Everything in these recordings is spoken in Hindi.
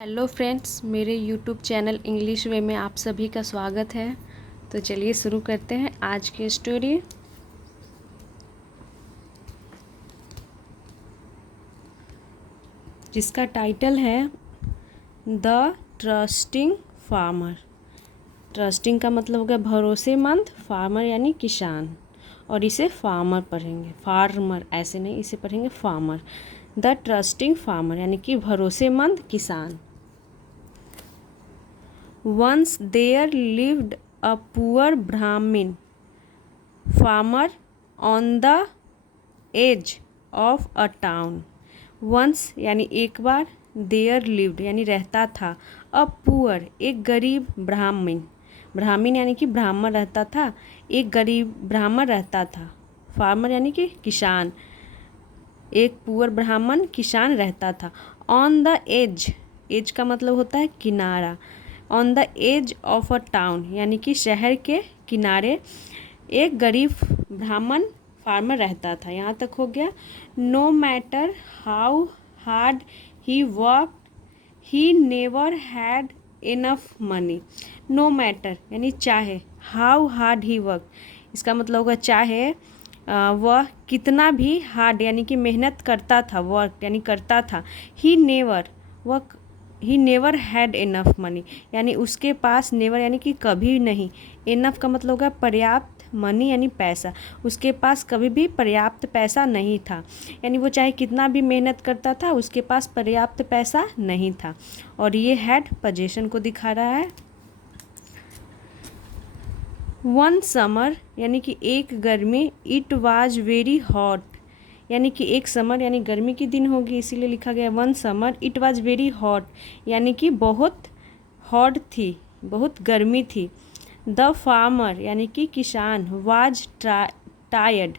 हेलो फ्रेंड्स, मेरे यूट्यूब चैनल इंग्लिश वे में आप सभी का स्वागत है। तो चलिए शुरू करते हैं आज की स्टोरी। जिसका टाइटल है द ट्रस्टिंग फार्मर। ट्रस्टिंग का मतलब हो गया भरोसेमंद, फार्मर यानी किसान, और इसे फार्मर पढ़ेंगे, फार्मर ऐसे नहीं, इसे पढ़ेंगे फार्मर। द ट्रस्टिंग फार्मर यानी कि भरोसेमंद किसान। Once there lived a poor Brahmin farmer on the edge of a town. Once यानी एक बार, there lived यानी रहता था, a poor एक गरीब ब्राह्मण, ब्राह्मण यानी कि ब्राह्मण रहता था, एक गरीब ब्राह्मण रहता था। फार्मर यानी कि किसान, एक पुअर ब्राह्मण किसान रहता था। ऑन द एज, एज का मतलब होता है किनारा। On the edge of a town यानी कि शहर के किनारे एक गरीब ब्राह्मण फार्मर रहता था। यहाँ तक हो गया। No matter how hard he work he never had enough money. No matter यानी चाहे, हाउ हार्ड ही वर्क इसका मतलब होगा चाहे वह कितना भी हार्ड यानी कि मेहनत करता था, वर्क यानी करता था। ही नेवर हैड इनफ मनी यानी उसके पास, नेवर यानी कि कभी नहीं, इनफ का मतलब होगा पर्याप्त, मनी यानी पैसा, उसके पास कभी भी पर्याप्त पैसा नहीं था। यानी वो चाहे कितना भी मेहनत करता था, उसके पास पर्याप्त पैसा नहीं था। और ये हैड पोजीशन को दिखा रहा है। वन समर यानी कि एक गर्मी, इट वाज वेरी हॉट यानी कि एक समर यानी गर्मी की दिन होगी, इसीलिए लिखा गया one summer it was very hot यानी कि बहुत हॉट थी, बहुत गर्मी थी। द फार्मर यानी कि किसान, वाज टायर्ड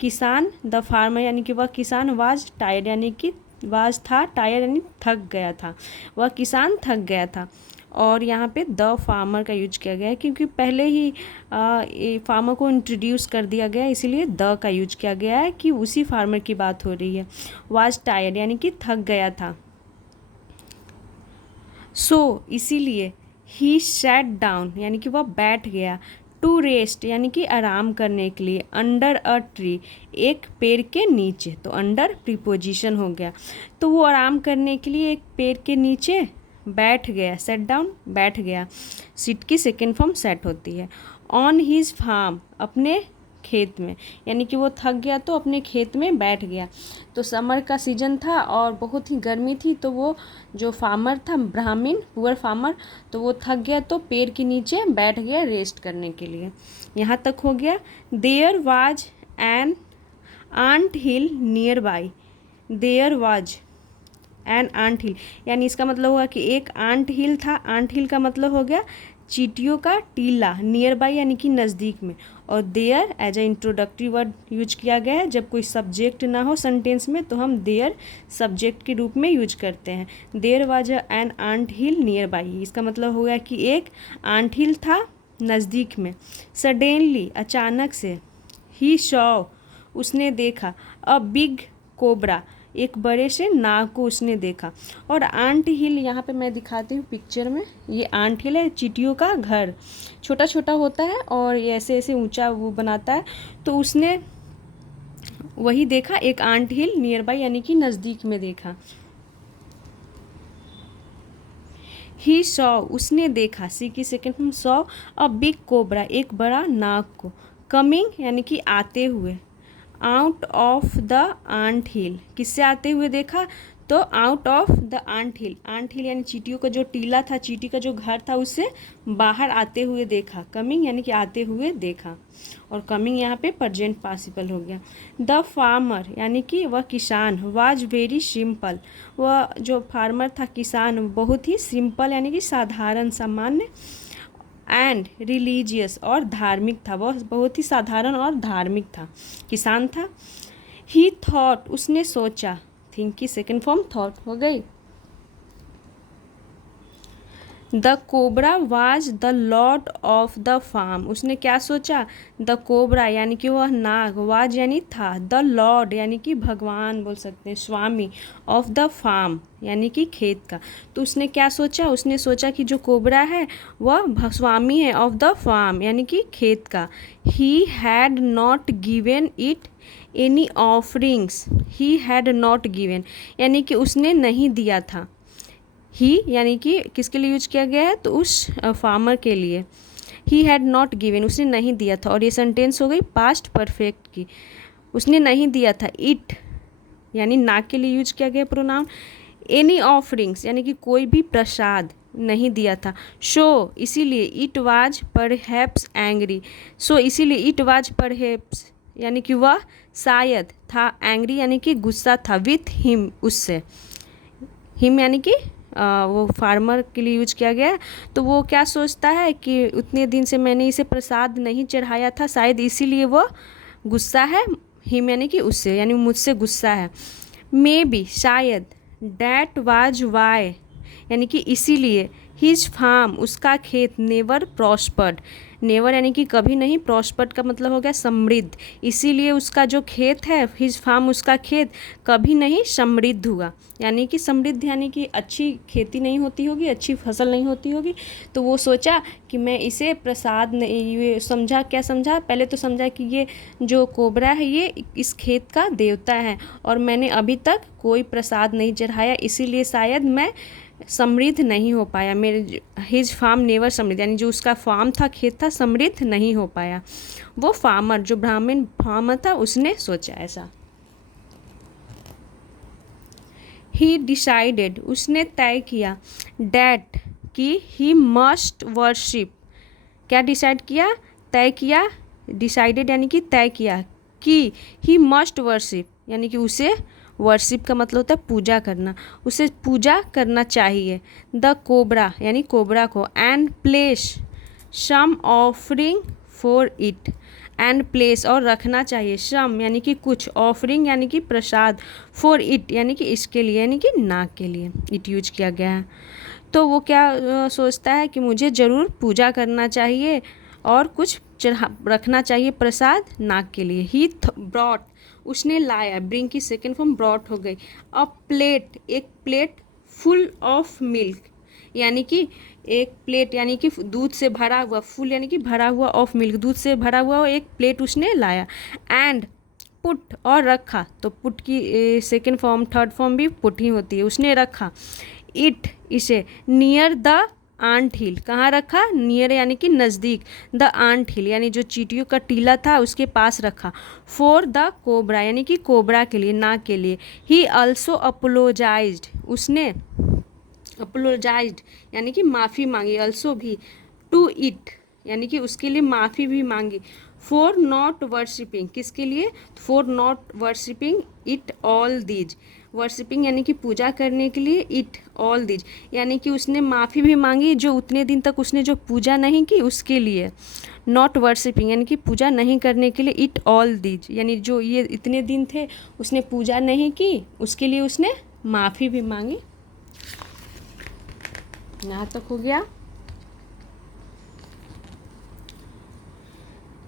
किसान, द फार्मर यानी कि वह किसान, वाज टायर्ड यानी कि वाज था, टायर्ड यानी थक गया था, वह किसान थक गया था। और यहाँ पे द फार्मर का यूज किया गया है क्योंकि पहले ही फार्मर को इंट्रोड्यूस कर दिया गया है, इसीलिए द का यूज किया गया है कि उसी फार्मर की बात हो रही है। वाज टायर्ड यानी कि थक गया था। सो इसीलिए ही सैट डाउन यानी कि वह बैठ गया। टू रेस्ट यानी कि आराम करने के लिए। अंडर अ ट्री एक पेड़ के नीचे, तो अंडर प्रीपोजिशन हो गया, तो वो आराम करने के लिए एक पेड़ के नीचे बैठ गया। सेट डाउन बैठ गया, सिट की सेकेंड फॉर्म सेट होती है। ऑन हीज फार्म अपने खेत में, यानी कि वो थक गया तो अपने खेत में बैठ गया। तो समर का सीजन था और बहुत ही गर्मी थी, तो वो जो फार्मर था, ब्राह्मण पुअर फार्मर, तो वो थक गया तो पेड़ के नीचे बैठ गया रेस्ट करने के लिए। यहाँ तक हो गया। There was an ant hill near by. There was an ant hill यानी इसका मतलब हुआ कि एक आंट हिल था। आंट हिल का मतलब हो गया चींटियों का टीला, नियर बाई यानी कि नज़दीक में। और there as a introductory word use किया गया है। जब कोई सब्जेक्ट ना हो सेंटेंस में तो हम देयर सब्जेक्ट के रूप में यूज करते हैं। There was an ant hill near by, इसका मतलब हो गया कि एक आंट हिल था नज़दीक में। सडेनली अचानक से, ही सॉ उसने देखा, अ बिग कोबरा एक बड़े से नाग को उसने देखा। और आंट हिल यहाँ पे मैं दिखाती हूँ पिक्चर में, ये आंट हिल है, चींटियों का घर, छोटा छोटा होता है और ऐसे ऐसे ऊंचा वो बनाता है। तो उसने वही देखा, एक आंट हिल नियर बाई यानी कि नज़दीक में देखा। ही सॉ उसने देखा, सी की second form saw, a big cobra एक बड़ा नाग को। कमिंग यानी कि आते हुए। Out of the ant hill किससे आते हुए देखा, तो out of the ant hill, ant hill यानी चींटियों का जो टीला था, चींटी का जो घर था, उससे बाहर आते हुए देखा। कमिंग यानी कि आते हुए देखा, और कमिंग यहाँ पे प्रेजेंट पार्टिसिपल हो गया। द फार्मर यानी कि वह किसान, वाज वेरी सिंपल वह जो फार्मर था किसान, बहुत ही सिंपल यानी कि साधारण सामान्य, एंड रिलीजियस और धार्मिक था, वह बहुत ही साधारण और धार्मिक था, किसान था। ही थॉट उसने सोचा, थिंक की सेकेंड फॉर्म थॉट हो गई। The cobra was the lord of the farm. उसने क्या सोचा? द कोबरा यानी कि वह नाग, वाज यानी था, द लॉर्ड यानी कि भगवान बोल सकते हैं, स्वामी, ऑफ द फार्म यानी कि खेत का। तो उसने क्या सोचा? उसने सोचा कि जो कोबरा है वह स्वामी है ऑफ द फार्म यानी कि खेत का। He had not given it any offerings. He had not given यानी कि उसने नहीं दिया था। ही यानी कि किसके लिए यूज किया गया है? तो उस फार्मर के लिए। ही हैड नॉट गिवन उसने नहीं दिया था, और ये सेंटेंस हो गई पास्ट परफेक्ट की। उसने नहीं दिया था। इट यानी नाग के लिए यूज किया गया प्रोनाउन। एनी ऑफरिंग्स यानी कि कोई भी प्रसाद नहीं दिया था। शो इसीलिए, इट वाज परहैप्स एंग्री। सो इसीलिए, इट वाज परहैप्स यानी कि वह शायद था, एंग्री यानी कि गुस्सा था, विथ हिम उससे। हिम यानी कि वो फार्मर के लिए यूज किया गया है। तो वो क्या सोचता है कि उतने दिन से मैंने इसे प्रसाद नहीं चढ़ाया था, शायद इसीलिए वो गुस्सा है। हिम यानी कि उससे, यानी मुझसे गुस्सा है। मे बी शायद, डैट वाज वाई यानी कि इसीलिए, हिज फार्म उसका खेत, नेवर प्रॉस्पर्ड। नेवर यानी कि कभी नहीं, प्रॉस्पर्ड का मतलब हो गया समृद्ध। इसीलिए उसका जो खेत है, हिज फार्म उसका खेत, कभी नहीं समृद्ध हुआ। यानी कि समृद्ध यानी कि अच्छी खेती नहीं होती होगी, अच्छी फसल नहीं होती होगी। तो वो सोचा कि मैं इसे प्रसाद नहीं, ये समझा, क्या समझा? पहले तो समझा कि ये जो कोबरा है ये इस खेत का देवता है, और मैंने अभी तक कोई प्रसाद नहीं चढ़ाया, इसीलिए शायद मैं समृद्ध नहीं हो पाया। मेरे हिज फार्म नेवर समृद्ध यानी जो उसका फार्म था, खेत था, समृद्ध नहीं हो पाया। वो फार्मर, जो ब्राह्मण फार्मर था, उसने सोचा ऐसा। ही डिसाइडेड उसने तय किया, डैट कि ही मस्ट वर्शिप। क्या डिसाइड किया? तय किया। डिसाइडेड यानी कि तय किया कि ही मस्ट वर्शिप यानी कि उसे, वर्शिप का मतलब होता है पूजा करना, उसे पूजा करना चाहिए। द कोबरा यानी कोबरा को, and place some offering for it. And place और रखना चाहिए, सम यानी कि कुछ, ऑफरिंग यानी कि प्रसाद, फॉर इट यानी कि इसके लिए, यानी कि नाग के लिए इट यूज किया गया है। तो वो क्या सोचता है कि मुझे ज़रूर पूजा करना चाहिए और कुछ रखना चाहिए प्रसाद नाग के लिए। ही ब्रॉट उसने लाया, ब्रिंग की सेकेंड फॉर्म ब्रॉट हो गई। अ प्लेट एक प्लेट, फुल ऑफ मिल्क यानी कि एक प्लेट यानी कि दूध से भरा हुआ, फुल यानी कि भरा हुआ, ऑफ मिल्क दूध से भरा हुआ एक प्लेट उसने लाया। एंड पुट और रखा, तो पुट की सेकेंड फॉर्म, थर्ड फॉर्म भी पुट ही होती है। उसने रखा इट इसे, नियर द आंट हिल। कहाँ रखा? नियर यानी कि नज़दीक, द आंट हिल यानी जो चींटियों का टीला था उसके पास रखा। फॉर द कोबरा यानी कि कोबरा के लिए, नाग के लिए। ही ऑल्सो अपोलोजाइज्ड उसने, अपोलोजाइज्ड यानी कि माफ़ी मांगी, ऑल्सो भी, टू इट यानी कि उसके लिए माफ़ी भी मांगी। फॉर नॉट वर्शिपिंग किसके लिए? For not worshipping it all these. Worshipping यानी कि पूजा करने के लिए, इट ऑल दीज यानी कि उसने माफ़ी भी मांगी जो उतने दिन तक उसने जो पूजा नहीं की उसके लिए। नॉट वर्शिपिंग यानी कि पूजा नहीं करने के लिए, इट ऑल दीज यानी जो ये इतने दिन थे उसने पूजा नहीं की, उसके लिए उसने माफ़ी भी मांगी। यहाँ तक हो गया।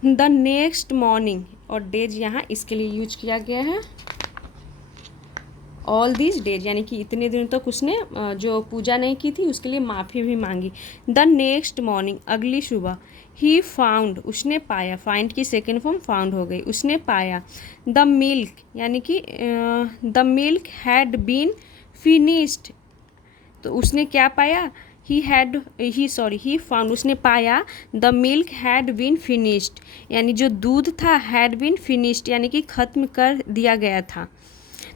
द नेक्स्ट मॉर्निंग, और डेज यहाँ इसके लिए यूज किया गया है। ऑल दीज डेज यानी कि इतने दिनों तक उसने जो पूजा नहीं की थी उसके लिए माफ़ी भी मांगी। द नेक्स्ट मॉर्निंग अगली सुबह। ही फाउंड उसने पाया, फाइंड की सेकेंड फॉर्म फाउंड हो गई, उसने पाया। द मिल्क यानी कि the milk had been finished, तो उसने क्या पाया? ही फाउंड उसने पाया, the milk had been finished यानी जो दूध था, हैड बीन फिनिश्ड यानी कि ख़त्म कर दिया गया था।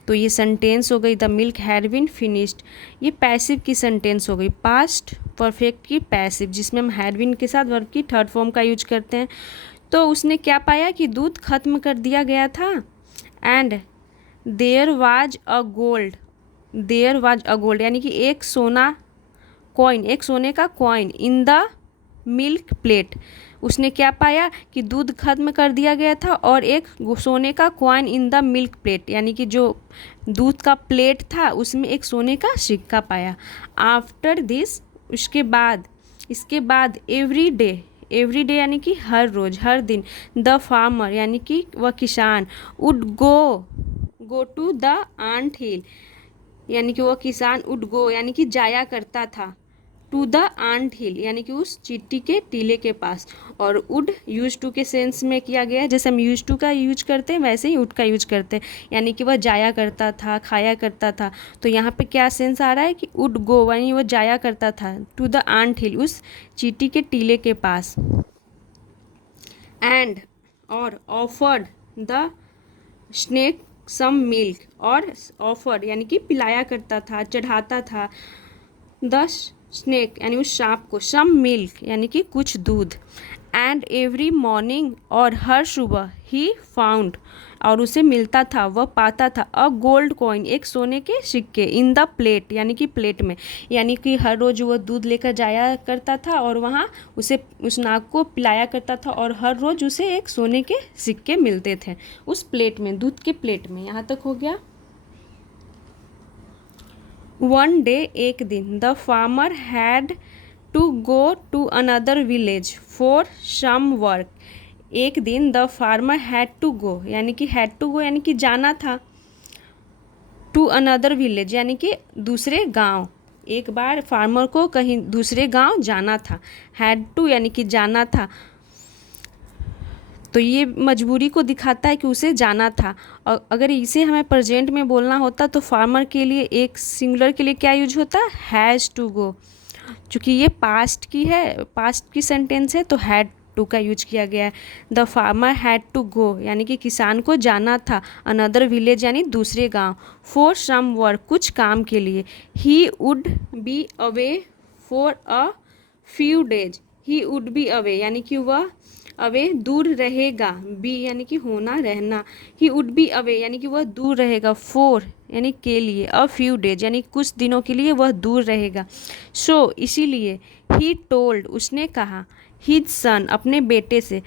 तो ये सेंटेंस हो गई, the milk had been finished. ये पैसिव की सेंटेंस हो गई, पास्ट परफेक्ट की पैसिव, जिसमें हम हैड बीन के साथ वर्ब की थर्ड फॉर्म का यूज करते हैं। तो उसने क्या पाया कि दूध खत्म कर दिया गया था। And there was a gold, there was a gold यानी कि एक सोना कॉइन, एक सोने का coin, in the milk plate. उसने क्या पाया कि दूध खत्म कर दिया गया था और एक सोने का coin in the milk plate यानी कि जो दूध का प्लेट था उसमें एक सोने का सिक्का पाया। आफ्टर दिस इसके बाद एवरी डे यानी कि हर रोज़ हर दिन, द फार्मर यानी कि वह किसान, would go to the ant hill यानी कि वह किसान, वुड गो यानी कि जाया करता था, टू द आंट हिल यानी कि उस चींटी के टीले के पास। और वुड यूज टू के सेंस में किया गया है, जैसे हम यूज टू का यूज करते हैं वैसे ही वुड का यूज करते हैं, यानी कि वह जाया करता था, खाया करता था। तो यहाँ पे क्या सेंस आ रहा है कि वुड गो यानी वह जाया करता था टू द आंट हिल, उस चींटी के टीले के पास। एंड और offered the snake some milk, और ऑफर्ड यानी कि पिलाया करता था, चढ़ाता था, द स्नेक यानी उस सांप को, सम मिल्क यानी कि कुछ दूध। एंड एवरी मॉर्निंग और हर सुबह, ही फाउंड और उसे मिलता था, वह पाता था, अ गोल्ड कॉइन एक सोने के सिक्के, इन द प्लेट यानी कि प्लेट में, यानी कि हर रोज़ वह दूध लेकर जाया करता था और वहाँ उसे उस नाग को पिलाया करता था, और हर रोज़ उसे एक सोने के सिक्के मिलते थे उस प्लेट में, दूध के प्लेट में। यहाँ तक हो गया। वन डे एक दिन, the farmer had to go to another village for some work. एक दिन the farmer had to go यानी कि हैड टू गो यानी कि जाना था, टू अनदर विलेज यानी कि दूसरे गांव। एक बार फार्मर को कहीं दूसरे गांव जाना था, हैड टू यानी कि जाना था, तो ये मजबूरी को दिखाता है कि उसे जाना था। और अगर इसे हमें प्रेजेंट में बोलना होता तो फार्मर के लिए एक सिंगुलर के लिए क्या यूज होता है, हैज़ टू गो। चूँकि ये पास्ट की सेंटेंस है तो हैड टू का यूज किया गया है। The farmer had to go यानी कि किसान को जाना था, अनदर विलेज यानी दूसरे गांव, फॉर सम वर्क कुछ काम के लिए, ही would be away for a few days, he would be away यानी कि वह अवे दूर रहेगा, बी यानी कि होना रहना, ही वुड बी अवे यानी कि वह दूर रहेगा, फॉर यानी के लिए, अ फ्यू डेज यानी कुछ दिनों के लिए वह दूर रहेगा। सो इसीलिए, ही टोल्ड उसने कहा, हिज सन अपने बेटे से,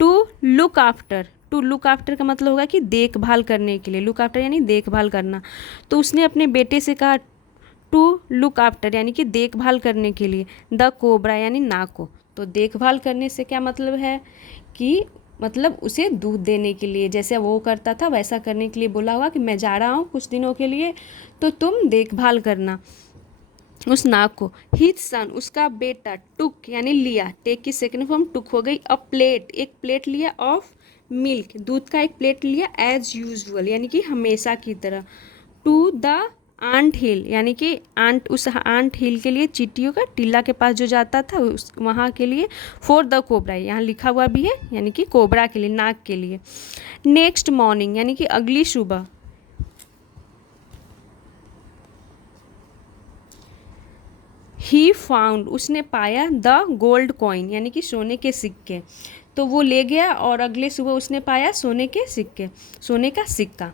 टू लुक आफ्टर का मतलब होगा कि देखभाल करने के लिए, लुक आफ्टर यानी देखभाल करना। तो उसने अपने बेटे से कहा टू लुक आफ्टर यानी कि देखभाल करने के लिए, द कोबरा यानी नाग को। तो देखभाल करने से क्या मतलब है कि मतलब उसे दूध देने के लिए, जैसे वो करता था वैसा करने के लिए बोला हुआ कि मैं जा रहा हूँ कुछ दिनों के लिए, तो तुम देखभाल करना उस नाग को। हिज सन उसका बेटा, टुक यानी लिया, टेक की सेकेंड फॉर्म टुक हो गई, अ प्लेट एक प्लेट लिया, ऑफ मिल्क दूध का एक प्लेट लिया, एज यूजुअल यानी कि हमेशा की तरह, टू द आंट हिल यानी कि उस आंट हिल के लिए, चींटियों का टीला के पास जो जाता था उस वहाँ के लिए, फॉर द कोबरा यहाँ लिखा हुआ भी है यानी कि कोबरा के लिए, नाग के लिए। नेक्स्ट मॉर्निंग यानी कि अगली सुबह, ही फाउंड उसने पाया, द गोल्ड कॉइन यानी कि सोने के सिक्के। तो वो ले गया और अगले सुबह उसने पाया सोने के सिक्के, सोने का सिक्का।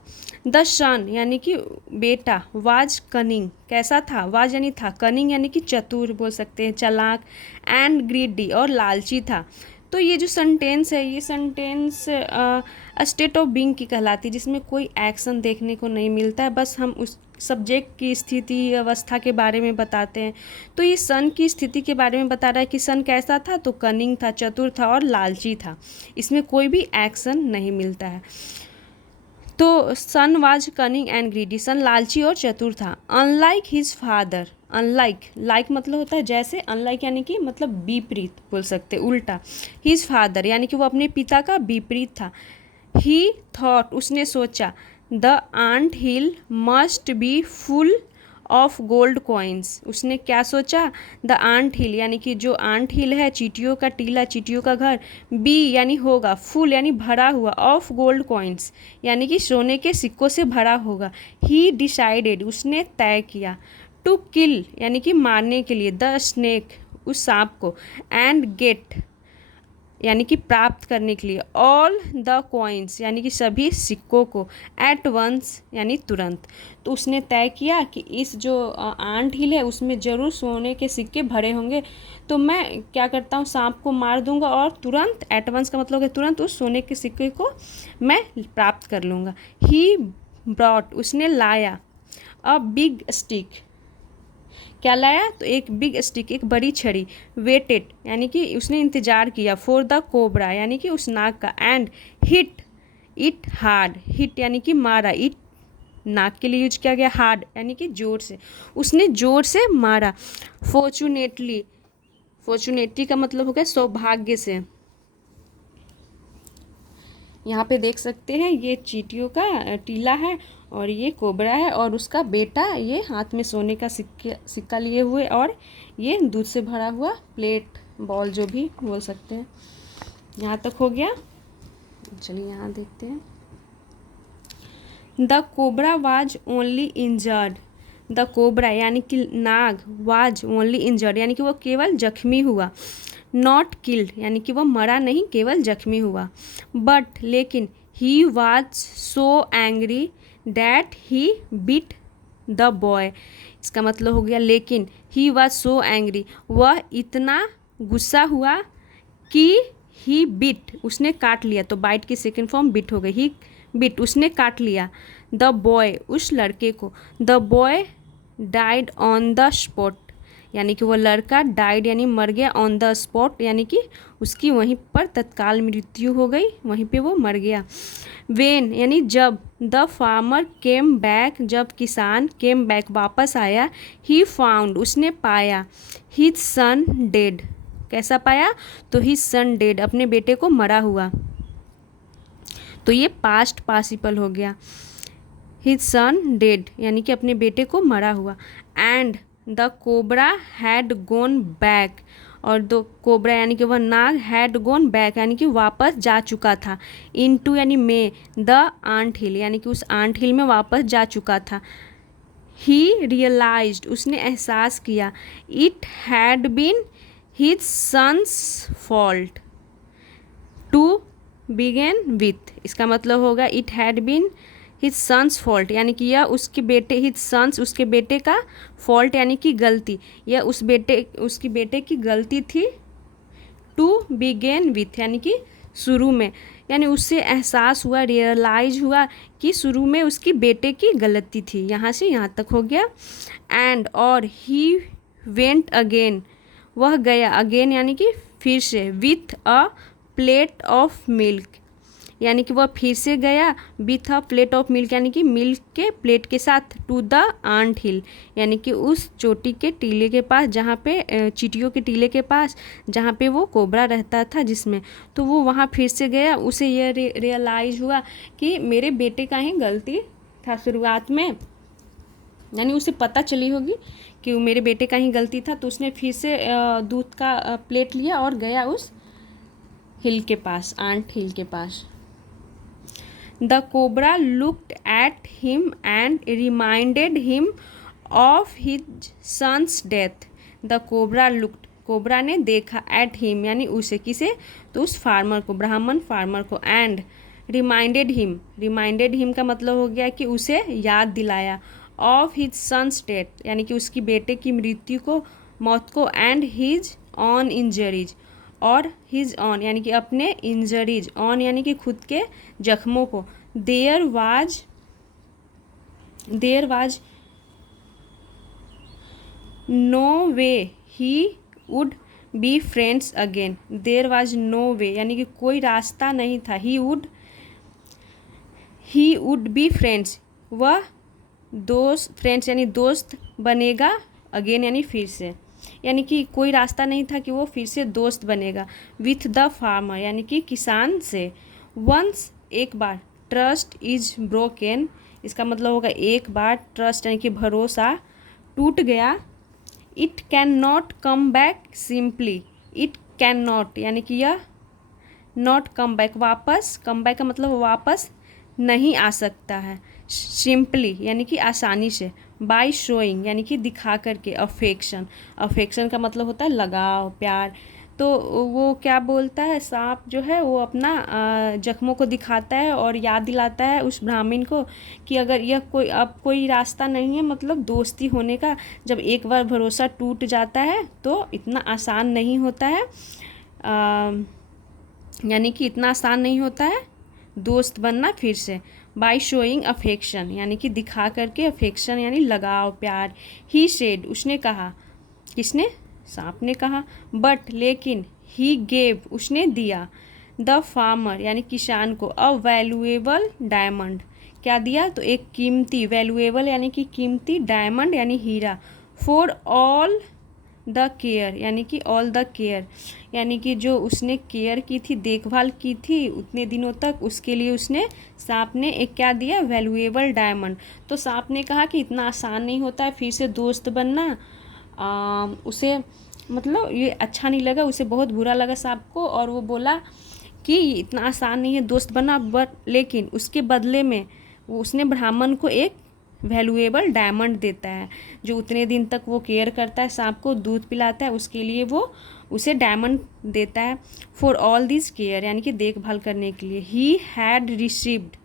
द सन यानी कि बेटा, वाज कनिंग कैसा था, वाज यानी था, कनिंग यानी कि चतुर बोल सकते हैं, चालाक, एंड ग्रीडी और लालची था। तो ये जो सेंटेंस है, ये सेंटेंस स्टेट ऑफ बीइंग की कहलाती है, जिसमें कोई एक्शन देखने को नहीं मिलता है, बस हम उस सब्जेक्ट की स्थिति अवस्था के बारे में बताते हैं। तो ये सन की स्थिति के बारे में बता रहा है कि सन कैसा था, तो कनिंग था, चतुर था और लालची था, इसमें कोई भी एक्शन नहीं मिलता है। तो सन वाज कनिंग एंड ग्रीडी, सन लालची और चतुर था। Unlike his father, unlike like मतलब होता है जैसे, अनलाइक यानी कि मतलब विपरीत बोल सकते, उल्टा। हिज फादर यानी कि वो अपने पिता का विपरीत था। ही थॉट उसने सोचा, the ant hill must be full of gold coins, उसने क्या सोचा, द आंट हिल यानी कि जो आंट हिल है, चींटियों का टीला, चींटियों का घर, बी यानी होगा, फुल यानी भरा हुआ, ऑफ गोल्ड कॉइन्स यानी कि सोने के सिक्कों से भरा होगा। ही डिसाइडेड उसने तय किया, टू किल यानी कि मारने के लिए, द स्नेक उस सांप को, एंड गेट यानी कि प्राप्त करने के लिए, ऑल द कॉइन्स यानी कि सभी सिक्कों को, एट वंस यानी तुरंत। तो उसने तय किया कि इस जो आंट हिल है उसमें ज़रूर सोने के सिक्के भरे होंगे, तो मैं क्या करता हूँ, सांप को मार दूंगा और तुरंत, एट वंस का मतलब है तुरंत, उस सोने के सिक्के को मैं प्राप्त कर लूँगा। ही ब्रॉट उसने लाया, अ बिग स्टिक क्या लाया, तो एक बिग स्टिक, एक बड़ी छड़ी, वेटेड यानी कि उसने इंतज़ार किया, फॉर द कोबरा यानी कि उस नाग का, and hit it hard, hit यानी कि मारा, इट नाक के लिए यूज किया गया, हार्ड यानी कि जोर से, उसने जोर से मारा। फॉर्चुनेटली, फॉर्चुनेटली का मतलब हो गया सौभाग्य से। यहाँ पे देख सकते हैं ये चींटियों का टीला है और ये कोबरा है और उसका बेटा ये हाथ में सोने का सिक्का लिए हुए और ये दूध से भरा हुआ प्लेट बॉल जो भी बोल सकते हैं। यहाँ तक हो गया। चलिए यहाँ देखते हैं। The cobra was only injured, the cobra यानी कि नाग, वाज ओनली इंजर्ड यानी कि वो केवल जख्मी हुआ, नॉट किल्ड यानी कि वो मरा नहीं, केवल जख्मी हुआ, बट लेकिन he was so angry that he bit the boy, इसका मतलब हो गया लेकिन ही वाज सो एंग्री, वह इतना गुस्सा हुआ कि ही बिट उसने काट लिया, तो बाइट की सेकेंड फॉर्म बिट हो गई, ही बिट उसने काट लिया, द बॉय उस लड़के को, the boy died on the spot यानी कि वो लड़का डाइड यानी मर गया, ऑन द स्पॉट यानी कि उसकी वहीं पर तत्काल मृत्यु हो गई, वहीं पे वो मर गया। वेन यानी जब, द फार्मर केम बैक जब किसान, केम बैक वापस आया, ही फाउंड उसने पाया, हिज सन डेड कैसा पाया, तो हिज सन डेड अपने बेटे को मरा हुआ, तो ये पास्ट पार्टिसिपल हो गया, हिज सन डेड यानी कि अपने बेटे को मरा हुआ, and the cobra had gone back और दो कोबरा यानी कि वह नाग, हैड गोन बैक यानी कि वापस जा चुका था, इनटू यानी में, द आंट हिल यानी कि उस आंट हिल में वापस जा चुका था, ही रियलाइज्ड उसने एहसास किया, it had been his son's fault to begin with, इसका मतलब होगा it had been his son's fault यानी कि यह उसके बेटे, हिज सन्स उसके बेटे का, फॉल्ट यानी कि गलती, यह उसके बेटे की गलती थी, टू बिगेन विथ यानी कि शुरू में, यानी उससे एहसास हुआ, रियलाइज हुआ कि शुरू में उसकी बेटे की गलती थी। यहाँ से यहाँ तक हो गया। एंड और ही वेंट अगेन वह गया, अगेन यानी कि फिर से, with a plate of milk यानी कि वह फिर से गया, with a plate of milk यानी कि मिल्क के प्लेट के साथ, टू द आंट हिल यानी कि उस चोटी के टीले के पास जहाँ पे चींटियों के टीले के पास जहाँ पे वो कोबरा रहता था जिसमें, तो वो वहाँ फिर से गया। उसे यह रियलाइज हुआ कि मेरे बेटे का ही गलती था शुरुआत में, यानी उसे पता चली होगी कि मेरे बेटे का ही गलती था, तो उसने फिर से दूध का प्लेट लिया और गया उस हिल के पास, आंट हिल के पास। The cobra looked at him and reminded him of his son's death. The cobra looked, cobra ने देखा, at him यानी उसे, किसे, तो उस फार्मर को, ब्राह्मण फार्मर को, and reminded him का मतलब हो गया कि उसे याद दिलाया, of his son's death यानी कि उसकी बेटे की मृत्यु को, मौत को, and his own injuries और हिज ऑन यानी कि अपने इंजरीज, ऑन यानी कि खुद के जख्मों को, there was no way he would be friends again, there was no way यानी कि कोई रास्ता नहीं था, ही वुड बी फ्रेंड्स वह दोस्त, फ्रेंड्स यानी दोस्त बनेगा, अगेन यानी फिर से, यानी कि कोई रास्ता नहीं था कि वो फिर से दोस्त बनेगा, विथ द फार्मर यानी कि किसान से, वंस एक बार, ट्रस्ट इज ब्रोकन इसका मतलब होगा एक बार, ट्रस्ट यानी कि भरोसा टूट गया, it can not come back simply, it can not यानी कि यह नॉट कम बैक वापस, कम बैक का मतलब वापस नहीं आ सकता है, सिंपली यानी कि आसानी से, बाय शोइंग यानी कि दिखा करके, अफेक्शन का मतलब होता है लगाव, प्यार, तो वो क्या बोलता है, सांप जो है वो अपना जख्मों को दिखाता है और याद दिलाता है उस ब्राह्मण को कि अगर यह अब कोई रास्ता नहीं है, मतलब दोस्ती होने का, जब एक बार भरोसा टूट जाता है तो इतना आसान नहीं होता है, यानी कि इतना आसान नहीं होता है दोस्त बनना फिर से, बाय शोइंग अफेक्शन यानी कि दिखा करके, अफेक्शन यानी लगाव प्यार। ही सेड उसने कहा, किसने? सांप ने कहा। बट लेकिन, ही गेव उसने दिया, द फार्मर यानी किसान को, अ वैल्यूएबल डायमंड क्या दिया? तो एक कीमती, वैल्यूएबल यानी कि कीमती, डायमंड यानी हीरा, फॉर ऑल द केयर यानी कि ऑल द केयर यानी कि जो उसने केयर की थी, देखभाल की थी उतने दिनों तक, उसके लिए उसने, सांप ने एक क्या दिया? Valuable diamond. तो सांप ने कहा कि इतना आसान नहीं होता है फिर से दोस्त बनना। उसे मतलब ये अच्छा नहीं लगा, उसे बहुत बुरा लगा सांप को, और वो बोला कि इतना आसान नहीं है दोस्त बनना। बट लेकिन उसके बदले में उसने ब्राह्मण को एक वैल्यूएबल डायमंड देता है, जो उतने दिन तक वो केयर करता है, सांप को दूध पिलाता है, उसके लिए वो उसे डायमंड देता है, फॉर ऑल दिस केयर यानी कि देखभाल करने के लिए। He had received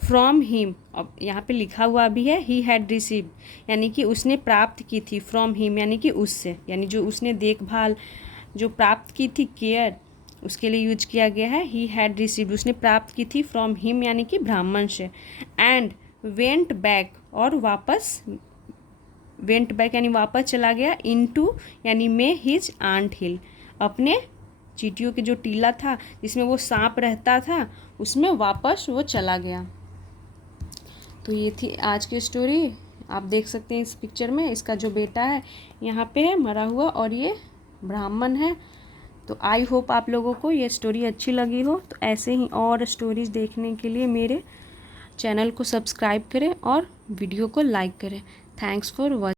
from him, अब यहाँ पे लिखा हुआ भी है ही हैड रिसीव्ड यानी कि उसने प्राप्त की थी, फ्रॉम हिम यानी कि उससे, यानी जो उसने देखभाल जो प्राप्त की थी, केयर, उसके लिए यूज किया गया है ही हैड रिसीव्ड, उसने प्राप्त की थी, फ्रॉम हिम यानी कि ब्राह्मण से। एंड वेंट बैक और वापस, वेंट बैक यानी वापस चला गया, इनटू यानी में हिज आंट हिल, अपने चींटियों के जो टीला था जिसमें वो सांप रहता था उसमें वापस वो चला गया। तो ये थी आज की स्टोरी। आप देख सकते हैं इस पिक्चर में इसका जो बेटा है यहाँ पे है मरा हुआ, और ये ब्राह्मण है। तो आई होप आप लोगों को ये स्टोरी अच्छी लगी हो। तो ऐसे ही और स्टोरीज़ देखने के लिए मेरे चैनल को सब्सक्राइब करें और वीडियो को लाइक करें। Thanks for watching.